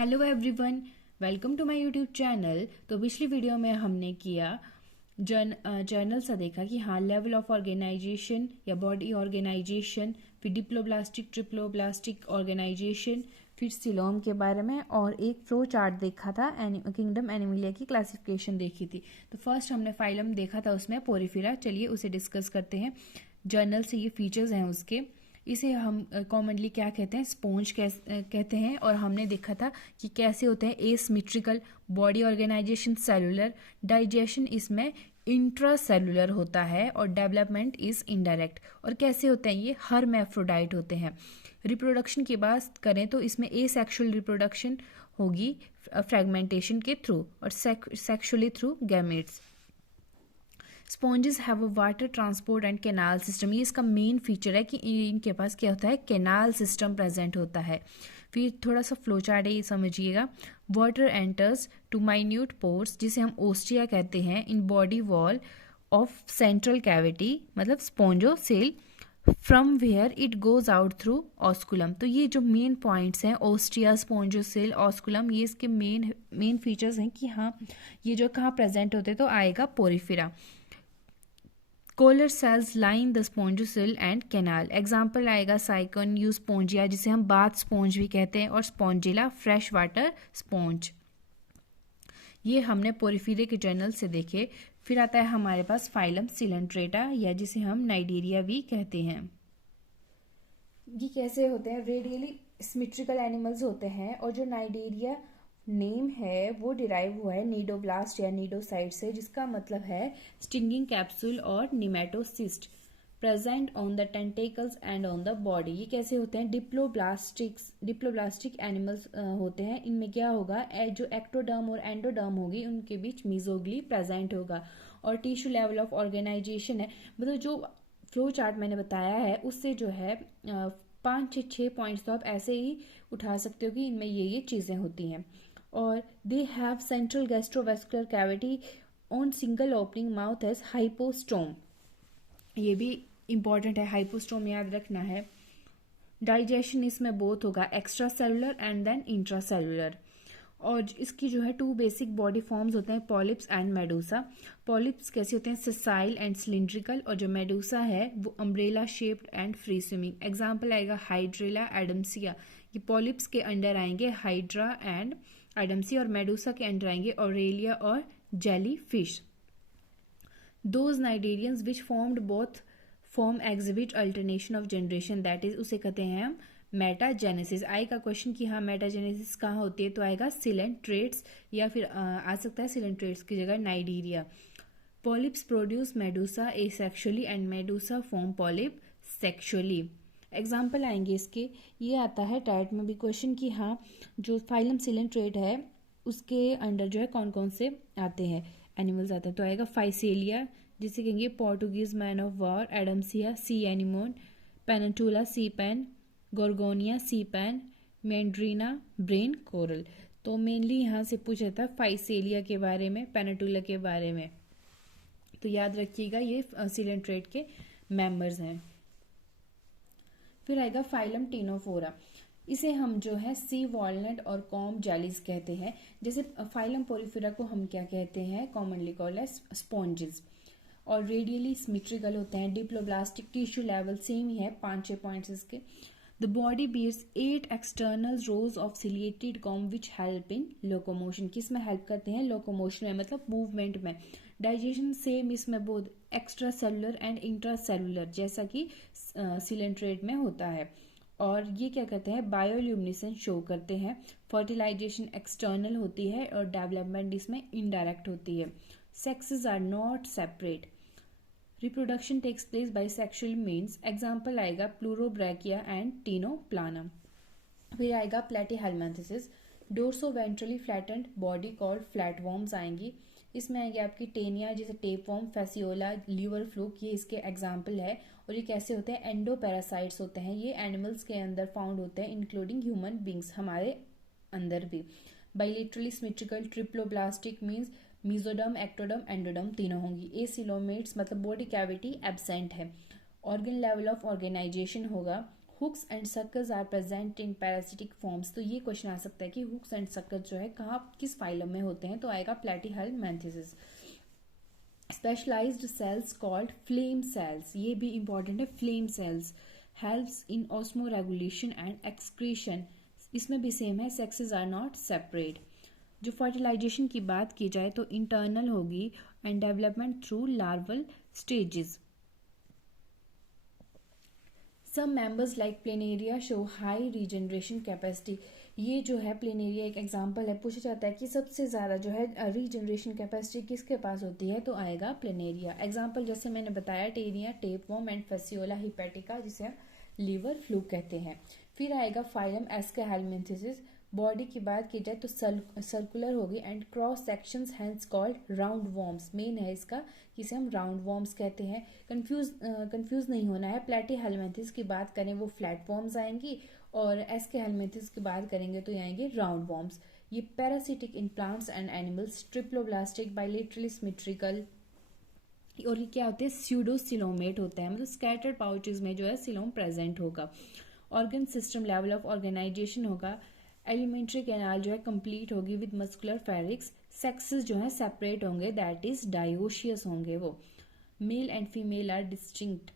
Hello everyone, welcome to my YouTube channel. तो पिछली video में हमने किया जर्नल सा देखा कि हाँ लेवल ऑफ ऑर्गेनाइजेशन या बॉडी ऑर्गेनाइजेशन, फिर डिप्लोब्लास्टिक ट्रिप्लोब्लास्टिक ऑर्गेनाइजेशन, फिर सिलोम के बारे में और एक फ्लो चार्ट देखा था। किंगडम एनिमिलिया की क्लासिफिकेशन देखी थी। तो फर्स्ट हमने फाइलम देखा था, उसमें पोरिफेरा। चलिए उसे डिस्कस करते हैं। जर्नल से ये फीचर्स हैं उसके। इसे हम कॉमनली क्या कहते हैं, स्पॉन्ज कहते हैं। और हमने देखा था कि कैसे होते हैं asymmetrical, body organization cellular, digestion इसमें इंट्रासेलुलर होता है और डेवलपमेंट इज इनडायरेक्ट। और कैसे होते हैं ये हर्मैफ्रोडाइट होते हैं। रिप्रोडक्शन की बात करें तो इसमें एसेक्सुअल रिप्रोडक्शन होगी फ्रेगमेंटेशन के थ्रू और sexually through gametes. Sponges have a water transport and canal system. ये इसका मेन फीचर है कि इनके पास क्या होता है, कैनाल सिस्टम प्रेजेंट होता है। फिर थोड़ा सा फ्लो चार्ट है, ये समझिएगा। Water enters to minute pores, जिसे हम ओस्टिया कहते हैं, in body wall of central cavity, मतलब spongocoel, from where it goes out through osculum. तो ये जो मेन पॉइंट्स हैं, ओस्टिया, स्पॉन्जोसेल, ऑस्कुलम, ये इसके मेन फीचर्स हैं कि हाँ ये जो कहाँ प्रेजेंट होते हैं। तो आएगा porifera. Collar cells line the spongocoel and canal. Example आएगा साइकन यू स्पॉन्जिया, जिसे हम बाथ स्पॉन्ज भी कहते हैं, और स्पॉन्जिला फ्रेश वाटर स्पॉन्ज। ये हमने पोरिफेरा के जर्नल से देखे। फिर आता है हमारे पास फाइलम सिलेंट्रेटा, या जिसे हम नाइडेरिया भी कहते हैं। ये कैसे होते हैं, रेडियली सिमेट्रिकल एनिमल्स होते हैं। और जो नाइडेरिया नेम है वो डिराइव हुआ है नीडोब्लास्ट या नीडोसाइट से, जिसका मतलब है स्टिंगिंग कैप्सूल और nematocyst present on the tentacles and on the body. ये कैसे होते हैं, डिप्लोब्लास्टिक एनिमल्स होते हैं। इनमें क्या होगा, जो एक्टोडर्म और एंडोडर्म होगी उनके बीच मीजोग्ली प्रेजेंट होगा। और टिश्यू लेवल ऑफ ऑर्गेनाइजेशन है, मतलब जो फ्लो चार्ट मैंने बताया है उससे जो है 5 से 6 पॉइंट्स तो आप ऐसे ही उठा सकते हो कि इनमें ये चीज़ें होती हैं। और they have central gastrovascular cavity on single opening mouth as hypostome. ये भी इंपॉर्टेंट है, हाइपोस्टोम याद रखना है। डाइजेशन इसमें बोथ होगा, extra cellular and then intra cellular. और इसकी जो है 2 बेसिक बॉडी फॉर्म्स होते हैं, पॉलिप्स एंड मेडूसा। पॉलिप्स कैसे होते हैं, सेसाइल एंड सिलिंड्रिकल, और जो मेडूसा है वो umbrella shaped and free swimming. Example आएगा हाइड्रेला एडम्सिया। ये पॉलिप्स के अंडर आएंगे हाइड्रा एंड एडम्सिया, और मेडूसा के अंडर आएंगे ऑरेलिया और jelly fish. Those cnidarians which formed both form exhibit alternation of generation, that is उसे कहते हैं हम मेटाजेनेसिस। आएगा क्वेश्चन कि हाँ मेटाजेनेसिस कहाँ होती है, तो आएगा सिलेंट्रेट्स, या फिर आ सकता है सिलेंट्रेट्स की जगह cnidaria. Polyps produce medusa asexually and medusa form polyp sexually. Example आएंगे इसके, ये आता है टाइट में भी क्वेश्चन कि हाँ जो फाइलम सिलेंट्रेट है उसके अंडर जो है कौन कौन से आते हैं एनिमल्स आते हैं। तो आएगा फाइसेलिया, जिसे कहेंगे Portuguese man of war, adamsia sea anemone, pennatula sea pen, gorgonia sea pen, meandrina brain coral. तो मेनली यहाँ से पूछा था फाइसेलिया के बारे में, पेनटूला के बारे में। तो याद रखिएगा ये सिलेंट्रेट के मेंबर्स हैं। फिर आएगा फाइलम टिनोफोरा। इसे हम जो है सी वॉलनट और कॉम जेलीज कहते हैं। जैसे फाइलम पोरिफेरा को हम क्या कहते हैं, कॉमनली कॉल्ड एज स्पॉन्जेस। और रेडियली सिमेट्रिकल होते हैं। डिप्लोब्लास्टिक टिश्यू लेवल सेम ही है, 5-6 पॉइंट्स इसके। The body bears 8 external rows of ciliated comb which help in locomotion. किस में हेल्प करते हैं, लोकोमोशन में, मतलब मूवमेंट में। डाइजेशन सेम इसमें both extra cellular and intra cellular, जैसा कि सिलेंट्रेट में होता है। और ये क्या करते हैं, बायोल्यूमिनेसेंस शो करते हैं। फर्टिलाइजेशन एक्सटर्नल होती है और डेवलपमेंट इसमें इनडायरेक्ट होती है। Sexes are not separate. Reproduction takes place by sexual means. Example आएगा प्लूरोब्रैकिया एंड टीनोप्लानम। फिर आएगा platyhelminthes. Dorso ventrally flattened body called flatworms आएंगी। इसमें आएगी आपकी टेनिया, जैसे टेपवॉर्म, फेसियोला, लीवर फ्लूक, ये इसके एग्जाम्पल है। और ये कैसे होते हैं, एंडोपैरासाइट्स होते हैं। ये एनिमल्स के अंदर फाउंड होते हैं, इंक्लूडिंग ह्यूमन बींग्स, हमारे अंदर भी। Bilaterally symmetrical triploblastic means mesoderm, ectoderm, endoderm तीनों होंगी। एसिलोमेट्स मतलब बॉडी कैविटी एब्सेंट है। ऑर्गन लेवल ऑफ ऑर्गेनाइजेशन होगा hooks and circles are present in parasitic forms. तो ये क्वेश्चन आ सकता है कि हुक्स एंड सर्कल्स जो है कहाँ किस फाइलम में होते हैं, तो आएगा platyhelminthes. Specialised cells called flame cells, ये भी इंपॉर्टेंट है। Flame cells helps in osmoregulation and excretion, इसमें भी सेम है, सेक्सेस आर नॉट सेपरेट। जो फर्टिलाइजेशन की बात की जाए तो इंटरनल होगी and development through larval stages. Some members like planaria show high regeneration capacity, ये जो है प्लेनेरिया एक एग्जांपल है। पूछा जाता है कि सबसे ज़्यादा जो है रीजनरेशन कैपेसिटी किसके पास होती है, तो आएगा प्लेनेरिया। एग्जांपल जैसे मैंने बताया Teriya, tapeworm and Fasciola hepatica, जिसे हम लीवर फ्लू कहते हैं। फिर आएगा फाइलम एस्केहेलमिन्थेसिस। बॉडी की बात की जाए तो सर्कुलर होगी and cross sections hence called round worms, main है इसका, जिसे हम राउंड वॉर्म्स कहते हैं। कंफ्यूज नहीं होना है। प्लेटीहेलमिन्थेसिस की बात करें वो फ्लैट वॉर्म्स आएंगी, और एस्केहेलमिन्थेसिस की बात करेंगे तो ये आएंगे राउंड वॉर्म्स। ये parasitic in plants and animals, triploblastic, bilaterally symmetrical, और ये क्या होते हैं, स्यूडोसिलोमेट होते हैं, मतलब स्कैटर्ड पाउचेस में जो है सिलोम प्रेजेंट होगा। Organ system level of organization होगा। एलिमेंट्री कैनाल जो है कंप्लीट होगी विद मस्कुलर फेरिक्स। सेक्सेस जो है सेपरेट होंगे, दैट इज डायोशियस होंगे वो। Male and female are distinct,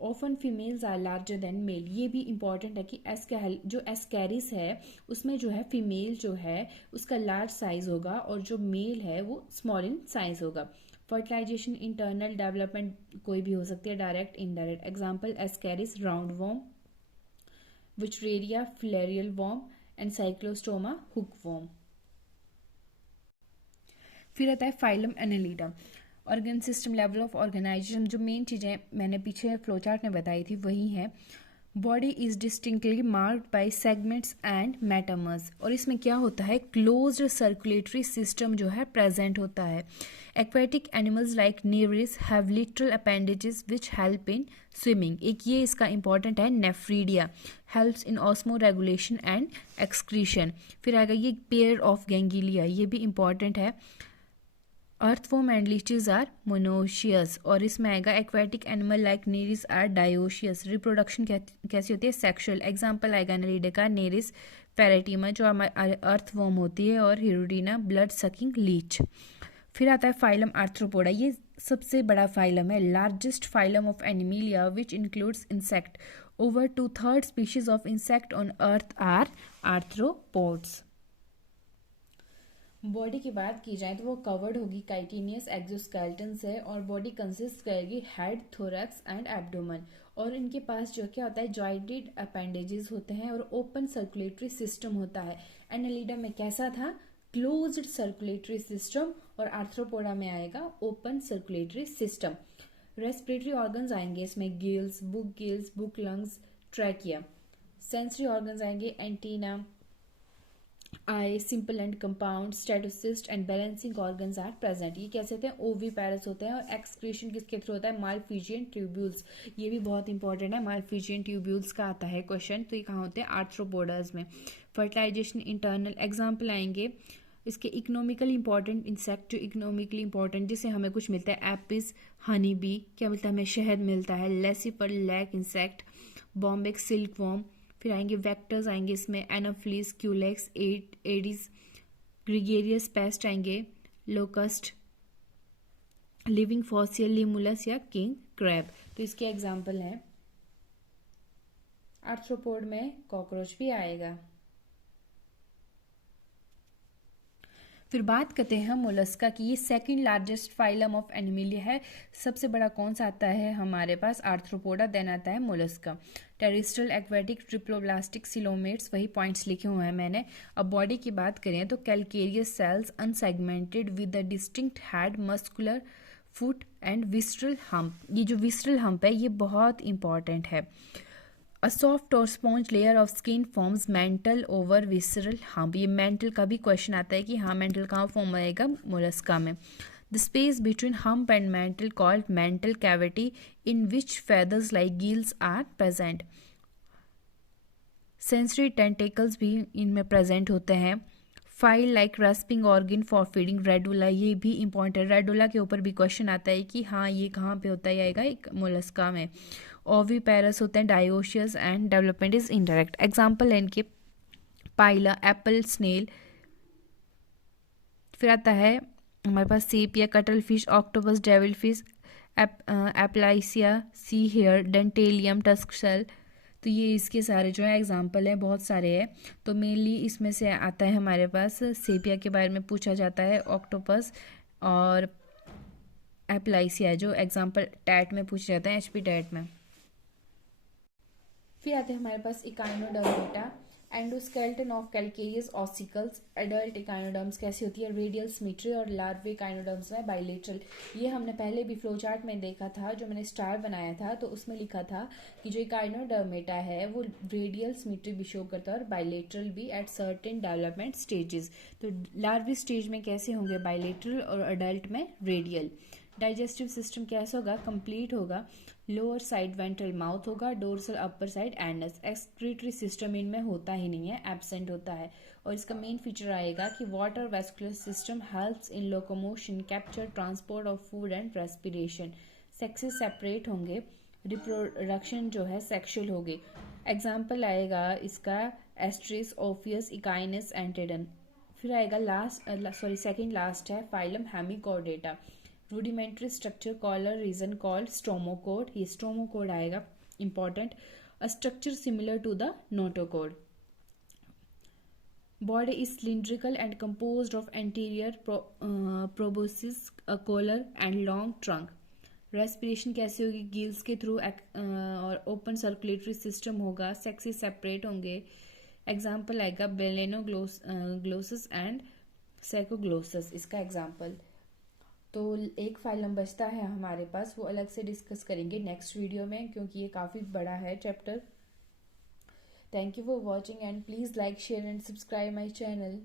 often females are larger than male, ये भी इंपॉर्टेंट है कि जो एस्कैरिस है उसमें जो है फीमेल जो है उसका लार्ज साइज होगा और जो मेल है वो स्मॉल इन साइज होगा। फर्टिलाइजेशन इंटरनल, डेवलपमेंट कोई भी हो सकती है, direct indirect. Example ascaris, round worm, wuchereria filarial worm and ancylostoma hook worm. फिर आता है phylum annelida. Organ system level of organisation, जो मेन चीज़ें मैंने पीछे फ्लोचार्ट में बताई थी वही है। Body is distinctly marked by segments and metamers, और इसमें क्या होता है, क्लोज्ड सर्कुलेटरी सिस्टम जो है प्रेजेंट होता है। Aquatic animals like nereis have lateral appendages which help in swimming, एक ये इसका इंपॉर्टेंट है, nephridia helps in osmoregulation and excretion. फिर आएगा ये पेयर ऑफ गैंगिलिया, ये भी इंपॉर्टेंट है। Earthworm and leeches are monoecious, और इसमें आएगा aquatic animal like Nereis are dioecious. Reproduction कैसी होती है, सेक्सुअल। एग्जांपल आएगा एनालिडा का नेरिस फेरेटिमा जो हमारे अर्थवॉर्म होती है, और हिरुडीना ब्लड सकिंग लीच। फिर आता है फाइलम आर्थ्रोपोडा, ये सबसे बड़ा फाइलम है, largest phylum of Animalia which includes insect. Over 2/3 species of insect on earth are arthropods. Body की बात की जाए तो वो कवर्ड होगी काइटिनियस एक्सोस्केलेटन से, और बॉडी कंसिस्ट करेगी हेड, थोरैक्स एंड एब्डोमेन, और इनके पास जो क्या होता है, जॉइंटेड अपेंडेजेस होते हैं और ओपन सर्कुलेटरी सिस्टम होता है। एनालिडा में कैसा था, क्लोज्ड सर्कुलेटरी सिस्टम, और आर्थ्रोपोडा में आएगा open circulatory system. Respiratory organs आएंगे इसमें gills, book lungs, trachea. Sensory organs आएंगे antenna, eye, simple and compound, statocyst and balancing organs are present. ये कैसे होते हैं, ओवीपैरस होते हैं, और एक्सक्रीशन किसके थ्रू होता है, मालफिजियन ट्यूब्यूल्स, ये भी बहुत इंपॉर्टेंट है, मालफिजियन ट्यूब्यूल्स का आता है क्वेश्चन, तो ये कहाँ होते हैं, आर्थ्रोपोडास में। फर्टिलाइजेशन इंटरनल, एग्जाम्पल आएंगे इसके इकोनॉमिकली इंपॉर्टेंट इंसेक्ट, जो इकोनॉमिकली इंपॉर्टेंट जिससे हमें कुछ मिलता है, एपिस, हनी बी, क्या मिलता है हमें, शहद मिलता है। Laccifer lac insect, bombyx silk worm. फिर आएंगे वेक्टर्स आएंगे इसमें, anopheles, culex, aedes, gregarious pest आएंगे, लोकस्ट, लिविंग फॉसिल, लिमुलस या किंग क्रैब, तो इसके एग्जाम्पल हैं। आर्थ्रोपोड में कॉकरोच भी आएगा। फिर बात करते हैं मोलस्का की, ये second largest phylum of Animalia है। सबसे बड़ा कौन सा आता है हमारे पास, आर्थ्रोपोडा, देन आता है Mollusca. Terrestrial, aquatic, triploblastic, coelomates, वही पॉइंट्स लिखे हुए हैं मैंने। अब बॉडी की बात करें तो calcareous cells, unsegmented with a distinct head, muscular foot and visceral hump. ये जो विस्ट्रल हम्प है ये बहुत इंपॉर्टेंट है। A soft or sponge layer of skin forms mantle over visceral hump, ये mental का भी क्वेश्चन आता है कि हाँ mental कहाँ फॉर्म आएगा, मोलस्का में। The space between hump and mantle called mantle cavity in which feathers like gills are present. Sensory tentacles भी इनमें present होते हैं। File like rasping organ for feeding radula, ये भी इंपॉर्टेंट, रेडुला के ऊपर भी क्वेश्चन आता है कि हाँ ये कहाँ पे होता है, आएगा एक मोलस्का में। ओवी पैरस होते हैं dioecious and development is indirect. Example है इनके पाइला, एप्पल, स्नेल। फिर आता है हमारे पास sepia, cuttle fish, octopus, devil fish, aplysia, sea hare, dentalium, tusk shell. तो ये इसके सारे जो है एग्जाम्पल हैं, बहुत सारे हैं। तो मेनली इसमें से आता है हमारे पास सेपिया के बारे में पूछा जाता है, ऑक्टोपस और एप्लाइसिया जो एग्जाम्पल टैट में पूछे जाते हैं, एचपी टैट में। फिर आते हैं हमारे पास echinodermata, endoskeleton of calcareous ossicles. Adult echinoderms कैसी होती है, रेडियल सिमेट्री, और लार्वे इकाइनोडर्म्स में बाइलेटरल। ये हमने पहले भी फ्लो चार्ट में देखा था, जो मैंने स्टार बनाया था तो उसमें लिखा था कि जो इकाइनोडर्मेटा है वो रेडियल सिमेट्री भी शो करता है और बाइलेटरल भी एट सर्टेन डेवलपमेंट स्टेजेस। तो लार्वी स्टेज में कैसे होंगे, बाइलेटरल, और अडल्ट में रेडियल। डाइजेस्टिव सिस्टम कैसा होगा, कंप्लीट होगा। लोअर साइड वेंट्रल माउथ होगा, dorsal upper side anus. Excretory system इनमें होता ही नहीं है, एब्सेंट होता है। और इसका मेन फीचर आएगा कि water vascular system helps in locomotion, capture, transport of food and respiration. Sexes separate होंगे, रिप्रोडक्शन जो है सेक्सुअल होगी। एग्जाम्पल आएगा इसका एस्ट्रिस, ओफियस, इकाइनस, एंटेडन। फिर आएगा सेकेंड लास्ट है phylum Hemichordata. Rudimentary structure, collar region called stomochord, ये स्टोमोकोड आएगा important. A structure similar to the notochord. Body is cylindrical and composed of anterior proboscis, a collar and long trunk. Respiration कैसे होगी, gills के through और open circulatory system होगा। Sexes separate होंगे। Example आएगा Balanoglossus and सैकोग्लोसिस, इसका example. तो एक फाइलम बचता है हमारे पास, वो अलग से डिस्कस करेंगे नेक्स्ट वीडियो में, क्योंकि ये काफ़ी बड़ा है chapter. Thank you for watching and please like, share and subscribe my channel.